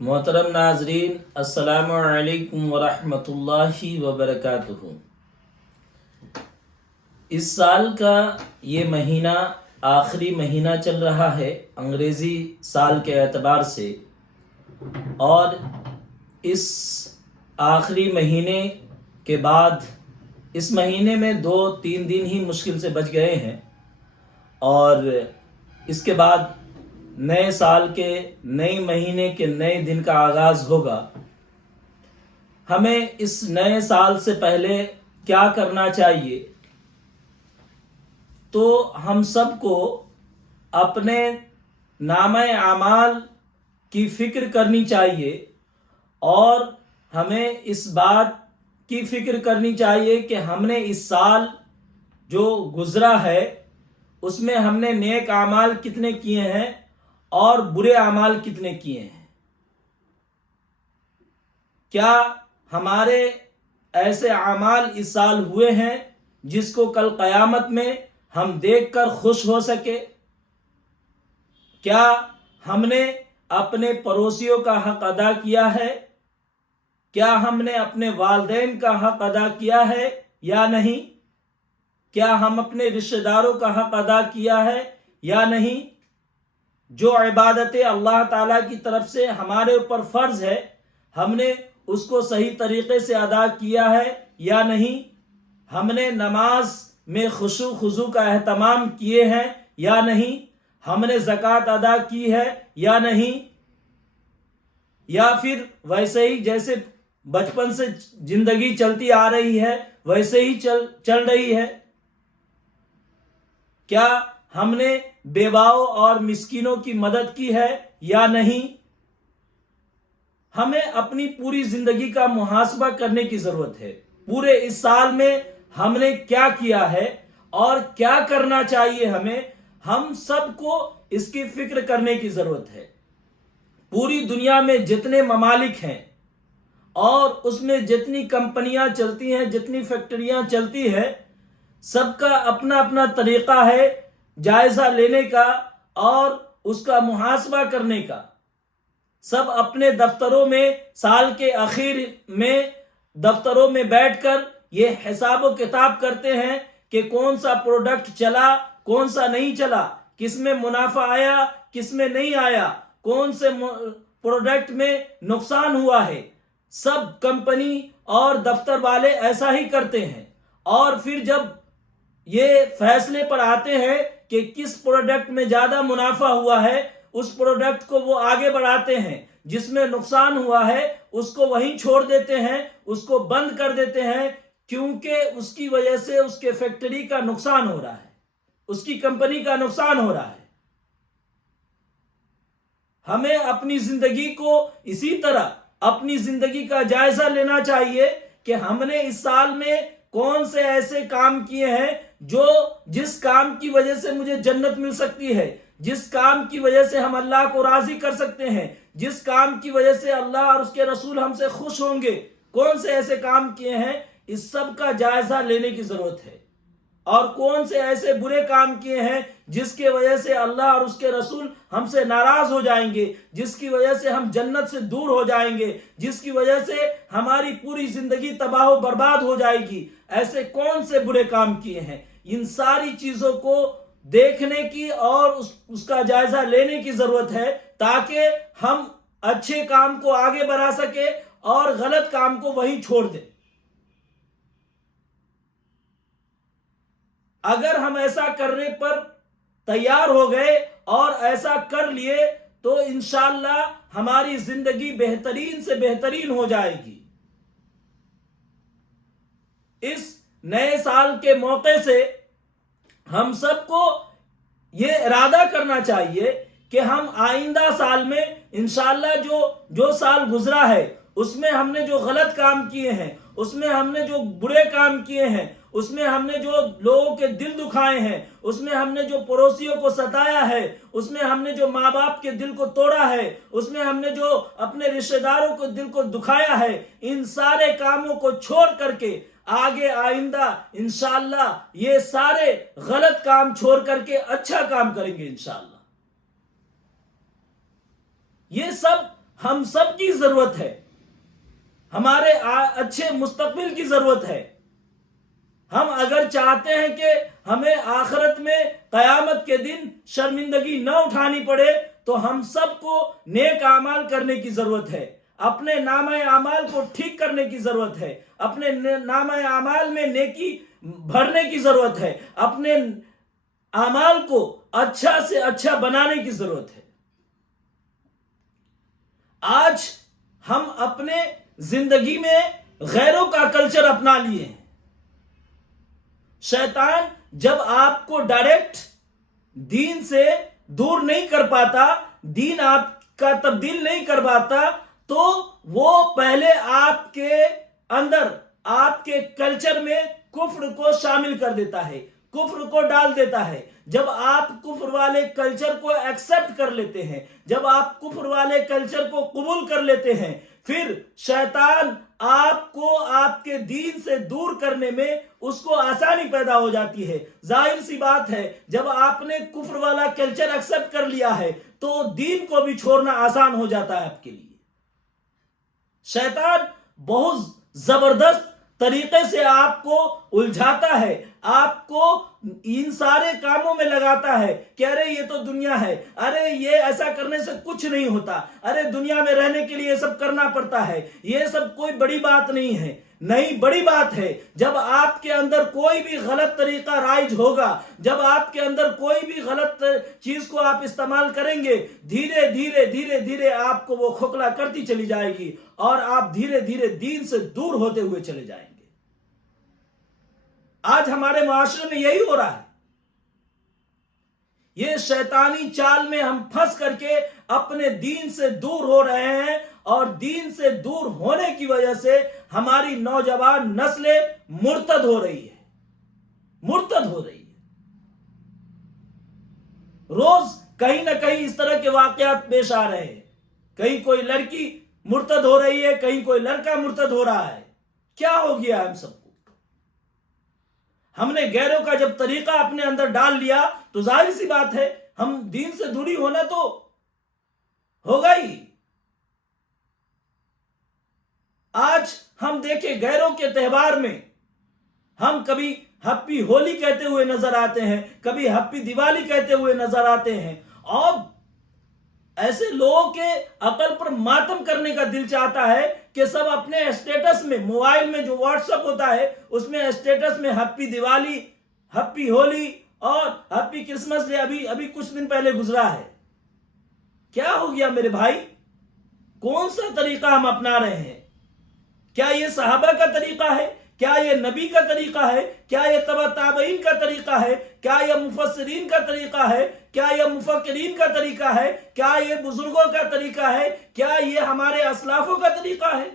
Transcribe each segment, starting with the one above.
محترم ناظرین، السلام علیکم ورحمۃ اللہ وبرکاتہ۔ اس سال کا یہ مہینہ آخری مہینہ چل رہا ہے انگریزی سال کے اعتبار سے، اور اس آخری مہینے کے بعد اس مہینے میں 2-3 دن ہی مشکل سے بچ گئے ہیں، اور اس کے بعد نئے سال کے نئے مہینے کے نئے دن کا آغاز ہوگا۔ ہمیں اس نئے سال سے پہلے کیا کرنا چاہیے؟ تو ہم سب کو اپنے نامہ اعمال کی فکر کرنی چاہیے، اور ہمیں اس بات کی فکر کرنی چاہیے کہ ہم نے اس سال جو گزرا ہے اس میں ہم نے نیک اعمال کتنے کیے ہیں اور برے اعمال کتنے کیے ہیں۔ کیا ہمارے ایسے اعمال اس سال ہوئے ہیں جس کو کل قیامت میں ہم دیکھ کر خوش ہو سکے؟ کیا ہم نے اپنے پڑوسیوں کا حق ادا کیا ہے؟ کیا ہم نے اپنے والدین کا حق ادا کیا ہے یا نہیں؟ کیا ہم اپنے رشتہ داروں کا حق ادا کیا ہے یا نہیں؟ جو عبادتیں اللہ تعالیٰ کی طرف سے ہمارے اوپر فرض ہے، ہم نے اس کو صحیح طریقے سے ادا کیا ہے یا نہیں؟ ہم نے نماز میں خشوع خضوع کا اہتمام کیے ہیں یا نہیں؟ ہم نے زکوٰۃ ادا کی ہے یا نہیں؟ یا پھر ویسے ہی جیسے بچپن سے زندگی چلتی آ رہی ہے ویسے ہی چل رہی ہے؟ کیا ہم نے بیواؤں اور مسکینوں کی مدد کی ہے یا نہیں؟ ہمیں اپنی پوری زندگی کا محاسبہ کرنے کی ضرورت ہے۔ پورے اس سال میں ہم نے کیا کیا ہے اور کیا کرنا چاہیے ہمیں، ہم سب کو اس کی فکر کرنے کی ضرورت ہے۔ پوری دنیا میں جتنے ممالک ہیں اور اس میں جتنی کمپنیاں چلتی ہیں، جتنی فیکٹریاں چلتی ہیں، سب کا اپنا اپنا طریقہ ہے جائزہ لینے کا اور اس کا محاسبہ کرنے کا۔ سب اپنے دفتروں میں سال کے آخر میں دفتروں میں بیٹھ کر یہ حساب و کتاب کرتے ہیں کہ کون سا پروڈکٹ چلا، کون سا نہیں چلا، کس میں منافع آیا، کس میں نہیں آیا، کون سے پروڈکٹ میں نقصان ہوا ہے۔ سب کمپنی اور دفتر والے ایسا ہی کرتے ہیں، اور پھر جب یہ فیصلے پر آتے ہیں کہ کس پروڈکٹ میں زیادہ منافع ہوا ہے، اس پروڈکٹ کو وہ آگے بڑھاتے ہیں، جس میں نقصان ہوا ہے اس کو وہیں چھوڑ دیتے ہیں، اس کو بند کر دیتے ہیں، کیونکہ اس کی وجہ سے اس کے فیکٹری کا نقصان ہو رہا ہے، اس کی کمپنی کا نقصان ہو رہا ہے۔ ہمیں اپنی زندگی کو اسی طرح اپنی زندگی کا جائزہ لینا چاہیے کہ ہم نے اس سال میں کون سے ایسے کام کیے ہیں جس کام کی وجہ سے مجھے جنت مل سکتی ہے، جس کام کی وجہ سے ہم اللہ کو راضی کر سکتے ہیں، جس کام کی وجہ سے اللہ اور اس کے رسول ہم سے خوش ہوں گے، کون سے ایسے کام کیے ہیں، اس سب کا جائزہ لینے کی ضرورت ہے۔ اور کون سے ایسے برے کام کیے ہیں جس کی وجہ سے اللہ اور اس کے رسول ہم سے ناراض ہو جائیں گے، جس کی وجہ سے ہم جنت سے دور ہو جائیں گے، جس کی وجہ سے ہماری پوری زندگی تباہ و برباد ہو جائے گی۔ ایسے کون سے برے کام کیے ہیں، ان ساری چیزوں کو دیکھنے کی اور اس کا جائزہ لینے کی ضرورت ہے، تاکہ ہم اچھے کام کو آگے بڑھا سکے اور غلط کام کو وہیں چھوڑ دیں۔ اگر ہم ایسا کرنے پر تیار ہو گئے اور ایسا کر لیے تو انشاءاللہ ہماری زندگی بہترین سے بہترین ہو جائے گی۔ اس نئے سال کے موقع سے ہم سب کو یہ ارادہ کرنا چاہیے کہ ہم آئندہ سال میں انشاءاللہ جو سال گزرا ہے اس میں ہم نے جو غلط کام کیے ہیں، اس میں ہم نے جو برے کام کیے ہیں، اس میں ہم نے جو لوگوں کے دل دکھائے ہیں، اس میں ہم نے جو پڑوسیوں کو ستایا ہے، اس میں ہم نے جو ماں باپ کے دل کو توڑا ہے، اس میں ہم نے جو اپنے رشتہ داروں کو دل کو دکھایا ہے، ان سارے کاموں کو چھوڑ کر کے آگے آئندہ انشاءاللہ یہ سارے غلط کام چھوڑ کر کے اچھا کام کریں گے انشاءاللہ۔ یہ سب ہم سب کی ضرورت ہے، ہمارے اچھے مستقبل کی ضرورت ہے۔ ہم اگر چاہتے ہیں کہ ہمیں آخرت میں قیامت کے دن شرمندگی نہ اٹھانی پڑے تو ہم سب کو نیک اعمال کرنے کی ضرورت ہے، اپنے نامہ اعمال کو ٹھیک کرنے کی ضرورت ہے، اپنے نامہ اعمال میں نیکی بھرنے کی ضرورت ہے، اپنے اعمال کو اچھا سے اچھا بنانے کی ضرورت ہے۔ آج ہم اپنے زندگی میں غیروں کا کلچر اپنا لیے ہیں۔ شیطان جب آپ کو ڈائریکٹ دین سے دور نہیں کر پاتا، دین آپ کا تبدیل نہیں کر پاتا، تو وہ پہلے آپ کے اندر، آپ کے کلچر میں کفر کو شامل کر دیتا ہے، کفر کو ڈال دیتا ہے۔ جب آپ کفر والے کلچر کو ایکسپٹ کر لیتے ہیں، جب آپ کفر والے کلچر کو قبول کر لیتے ہیں، پھر شیطان آپ کو آپ کے دین سے دور کرنے میں اس کو آسانی پیدا ہو جاتی ہے۔ ظاہر سی بات ہے، جب آپ نے کفر والا کلچر ایکسپٹ کر لیا ہے تو دین کو بھی چھوڑنا آسان ہو جاتا ہے آپ کے لیے۔ شیطان بہت زبردست طریقے سے آپ کو الجھاتا ہے، آپ کو ان سارے کاموں میں لگاتا ہے کہ ارے یہ تو دنیا ہے، ارے یہ ایسا کرنے سے کچھ نہیں ہوتا، ارے دنیا میں رہنے کے لیے یہ سب کرنا پڑتا ہے، یہ سب کوئی بڑی بات نہیں ہے۔ نہیں، بڑی بات ہے۔ جب آپ کے اندر کوئی بھی غلط طریقہ رائج ہوگا، جب آپ کے اندر کوئی بھی غلط چیز کو آپ استعمال کریں گے، دھیرے دھیرے دھیرے دھیرے آپ کو وہ کھوکھلا کرتی چلی جائے گی اور آپ دھیرے دھیرے دین سے دور ہوتے ہوئے چلے جائیں گے۔ آج ہمارے معاشرے میں یہی ہو رہا ہے۔ یہ شیطانی چال میں ہم پھنس کر کے اپنے دین سے دور ہو رہے ہیں، اور دین سے دور ہونے کی وجہ سے ہماری نوجوان نسلیں مرتد ہو رہی ہے، مرتد ہو رہی ہے۔ روز کہیں نہ کہیں اس طرح کے واقعات پیش آ رہے ہیں، کہیں کوئی لڑکی مرتد ہو رہی ہے، کہیں کوئی لڑکا مرتد ہو رہا ہے۔ کیا ہو گیا ہم سب کو؟ ہم نے غیروں کا جب طریقہ اپنے اندر ڈال لیا تو ظاہر سی بات ہے ہم دین سے دوری ہونا تو ہوگا ہی۔ آج ہم دیکھیں غیروں کے تہوار میں ہم کبھی ہیپی ہولی کہتے ہوئے نظر آتے ہیں، کبھی ہیپی دیوالی کہتے ہوئے نظر آتے ہیں، اور ایسے لوگوں کے عقل پر ماتم کرنے کا دل چاہتا ہے کہ سب اپنے اسٹیٹس میں، موبائل میں جو واٹس ایپ ہوتا ہے اس میں اسٹیٹس میں ہیپی دیوالی، ہیپی ہولی اور ہیپی کرسمس ڈے ابھی کچھ دن پہلے گزرا ہے۔ کیا ہو گیا میرے بھائی؟ کون سا طریقہ ہم اپنا رہے ہیں؟ کیا یہ صحابہ کا طریقہ ہے؟ کیا یہ نبی کا طریقہ ہے؟ کیا یہ تبع تابعین کا طریقہ ہے؟ کیا یہ مفسرین کا طریقہ ہے؟ کیا یہ مفکرین کا طریقہ ہے؟ کیا یہ بزرگوں کا طریقہ ہے؟ کیا یہ ہمارے اسلافوں کا طریقہ ہے؟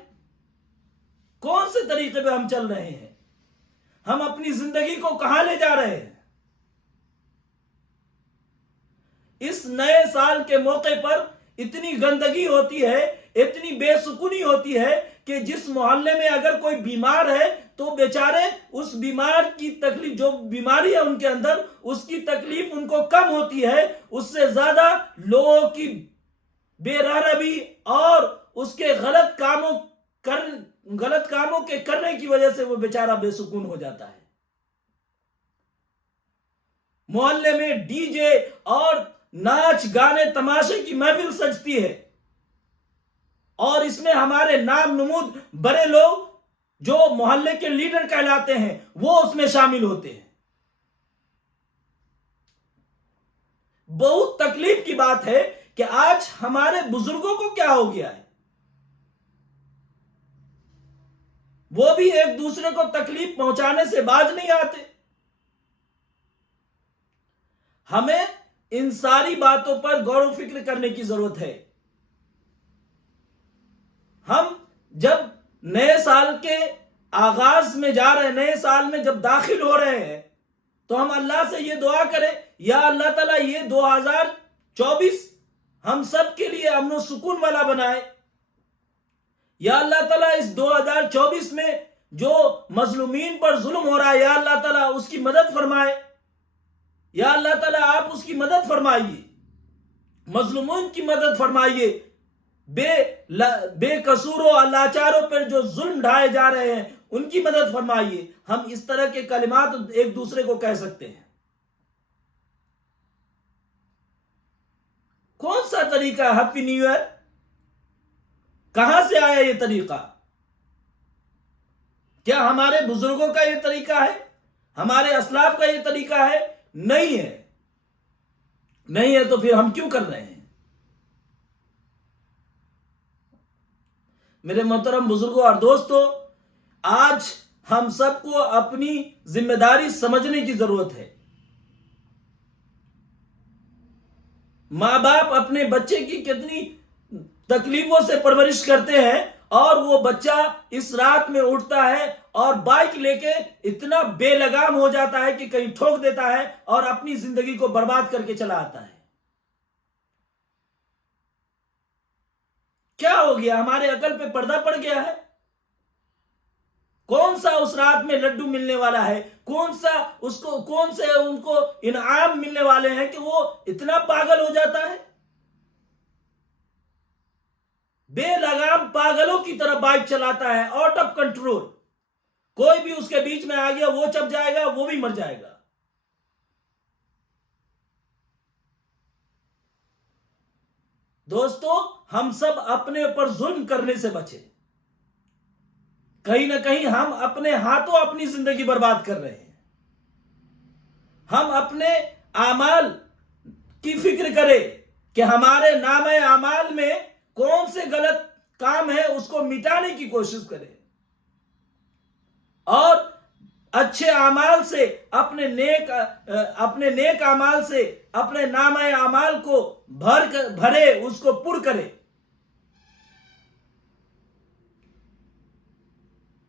کون سے طریقے پہ ہم چل رہے ہیں؟ ہم اپنی زندگی کو کہاں لے جا رہے ہیں؟ اس نئے سال کے موقع پر اتنی گندگی ہوتی ہے، اتنی بے سکونی ہوتی ہے کہ جس محلے میں اگر کوئی بیمار ہے تو بیچارے اس بیمار کی تکلیف، جو بیماری ہے ان کے اندر، اس کی تکلیف ان کو کم ہوتی ہے، اس سے زیادہ لوگوں کی بے رحمی اور اس کے غلط کاموں کے کرنے کی وجہ سے وہ بیچارہ بے سکون ہو جاتا ہے۔ محلے میں ڈی جے اور ناچ گانے تماشے کی محفل سجتی ہے، اور اس میں ہمارے نام نمود بڑے لوگ جو محلے کے لیڈر کہلاتے ہیں وہ اس میں شامل ہوتے ہیں۔ بہت تکلیف کی بات ہے کہ آج ہمارے بزرگوں کو کیا ہو گیا ہے، وہ بھی ایک دوسرے کو تکلیف پہنچانے سے باز نہیں آتے۔ ہمیں ان ساری باتوں پر غور و فکر کرنے کی ضرورت ہے۔ ہم جب نئے سال کے آغاز میں جا رہے ہیں، نئے سال میں جب داخل ہو رہے ہیں، تو ہم اللہ سے یہ دعا کریں، یا اللہ تعالیٰ یہ 2024 ہم سب کے لیے امن و سکون والا بنائے۔ یا اللہ تعالیٰ اس 2024 میں جو مظلومین پر ظلم ہو رہا ہے، یا اللہ تعالیٰ اس کی مدد فرمائے، یا اللہ تعالیٰ آپ اس کی مدد فرمائیے، مظلومین کی مدد فرمائیے، بے قصوروں اور لاچاروں پر جو ظلم ڈھائے جا رہے ہیں ان کی مدد فرمائیے. ہم اس طرح کے کلمات ایک دوسرے کو کہہ سکتے ہیں. کون سا طریقہ ہے ہیپی نیو ایئر؟ کہاں سے آیا یہ طریقہ؟ کیا ہمارے بزرگوں کا یہ طریقہ ہے؟ ہمارے اسلاف کا یہ طریقہ ہے؟ نہیں ہے. نہیں ہے تو پھر ہم کیوں کر رہے ہیں؟ میرے محترم بزرگوں اور دوستوں، آج ہم سب کو اپنی ذمہ داری سمجھنے کی ضرورت ہے. ماں باپ اپنے بچے کی کتنی تکلیفوں سے پرورش کرتے ہیں، اور وہ بچہ اس رات میں اٹھتا ہے اور بائک لے کے اتنا بے لگام ہو جاتا ہے کہ کہیں ٹھوک دیتا ہے اور اپنی زندگی کو برباد کر کے چلا آتا ہے. کیا ہو گیا؟ ہمارے عقل پہ پردہ پڑ گیا ہے؟ کون سا اس رات میں لڈو ملنے والا ہے؟ کون سے ان کو انعام ملنے والے ہیں کہ وہ اتنا پاگل ہو جاتا ہے؟ بے لگام پاگلوں کی طرح بائک چلاتا ہے، آؤٹ آف کنٹرول. کوئی بھی اس کے بیچ میں آ گیا وہ چپ جائے گا، وہ بھی مر جائے گا. دوستو، ہم سب اپنے اوپر ظلم کرنے سے بچیں. کہیں نہ کہیں ہم اپنے ہاتھوں اپنی زندگی برباد کر رہے ہیں. ہم اپنے اعمال کی فکر کریں کہ ہمارے نامہ اعمال میں کون سے غلط کام ہے، اس کو مٹانے کی کوشش کریں، اور اچھے اعمال سے اپنے نیک اعمال سے اپنے نامہ اعمال کو بھرے، اس کو پر کرے.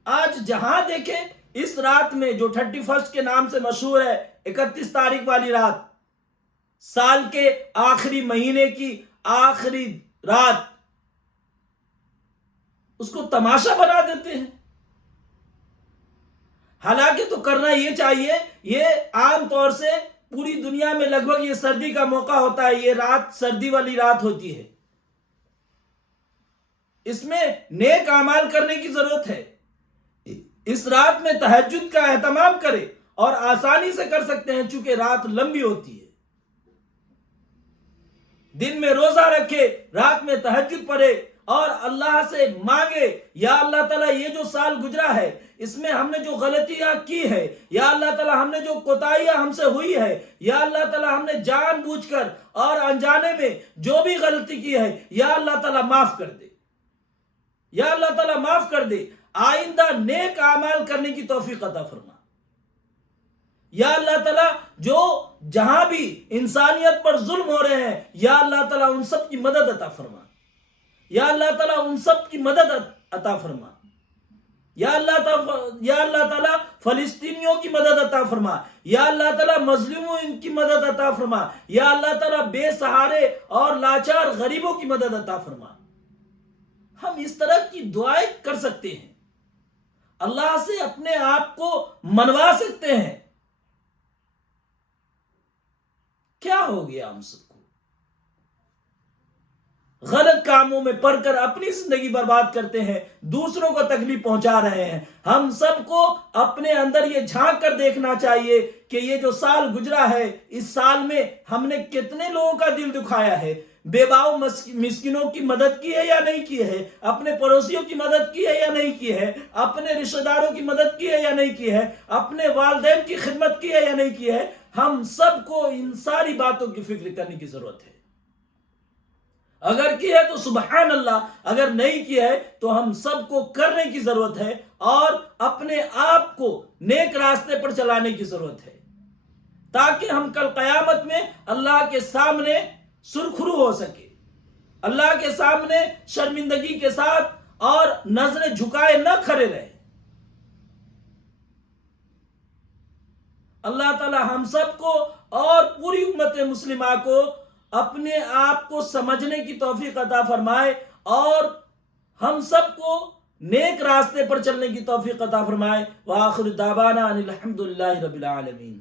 آج جہاں دیکھیں اس رات میں جو 31 کے نام سے مشہور ہے، 31 تاریخ والی رات، سال کے آخری مہینے کی آخری رات، اس کو تماشا بنا دیتے ہیں. حالانکہ تو کرنا یہ چاہیے. یہ عام طور سے پوری دنیا میں لگ بھگ یہ سردی کا موقع ہوتا ہے، یہ رات سردی والی رات ہوتی ہے. اس میں نیک اعمال کرنے کی ضرورت ہے. اس رات میں تہجد کا اہتمام کرے، اور آسانی سے کر سکتے ہیں چونکہ رات لمبی ہوتی ہے. دن میں روزہ رکھے، رات میں تہجد پڑھے اور اللہ سے مانگے، یا اللہ تعالیٰ یہ جو سال گزرا ہے اس میں ہم نے جو غلطیاں کی ہے، یا اللہ تعالیٰ ہم نے جو کوتاہیاں ہم سے ہوئی ہے، یا اللہ تعالیٰ ہم نے جان بوجھ کر اور انجانے میں جو بھی غلطی کی ہے، یا اللہ تعالیٰ معاف کر دے، یا اللہ تعالیٰ معاف کر دے. آئندہ نیک اعمال کرنے کی توفیق عطا فرما. یا اللہ تعالیٰ جو جہاں بھی انسانیت پر ظلم ہو رہے ہیں، یا اللہ تعالیٰ ان سب کی مدد عطا فرما. یا اللہ تعالیٰ ان سب کی مدد عطا فرما. یا اللہ تعالیٰ فلسطینیوں کی مدد عطا فرما. یا اللہ تعالیٰ مظلوموں کی مدد عطا فرما. یا اللہ تعالیٰ بے سہارے اور لاچار غریبوں کی مدد عطا فرما. ہم اس طرح کی دعائیں کر سکتے ہیں، اللہ سے اپنے آپ کو منوا سکتے ہیں. کیا ہو گیا ہم سب کو؟ غلط کاموں میں پڑھ کر اپنی زندگی برباد کرتے ہیں، دوسروں کو تکلیف پہنچا رہے ہیں. ہم سب کو اپنے اندر یہ جھانک کر دیکھنا چاہیے کہ یہ جو سال گزرا ہے، اس سال میں ہم نے کتنے لوگوں کا دل دکھایا ہے. بیواؤں مسکینوں کی مدد کی ہے یا نہیں کی ہے؟ اپنے پڑوسیوں کی مدد کی ہے یا نہیں کی ہے؟ اپنے رشتہ داروں کی مدد کی ہے یا نہیں کی ہے؟ اپنے والدین کی خدمت کی ہے یا نہیں کی ہے؟ ہم سب کو ان ساری باتوں کی فکر کرنے کی ضرورت ہے. اگر کی ہے تو سبحان اللہ، اگر نہیں کی ہے تو ہم سب کو کرنے کی ضرورت ہے، اور اپنے آپ کو نیک راستے پر چلانے کی ضرورت ہے، تاکہ ہم کل قیامت میں اللہ کے سامنے سرخرو ہو سکے، اللہ کے سامنے شرمندگی کے ساتھ اور نظریں جھکائے نہ کھڑے رہے. اللہ تعالی ہم سب کو اور پوری امت مسلمہ کو اپنے آپ کو سمجھنے کی توفیق عطا فرمائے، اور ہم سب کو نیک راستے پر چلنے کی توفیق عطا فرمائے. وآخر دعوانا ان الحمد للہ رب العالمین.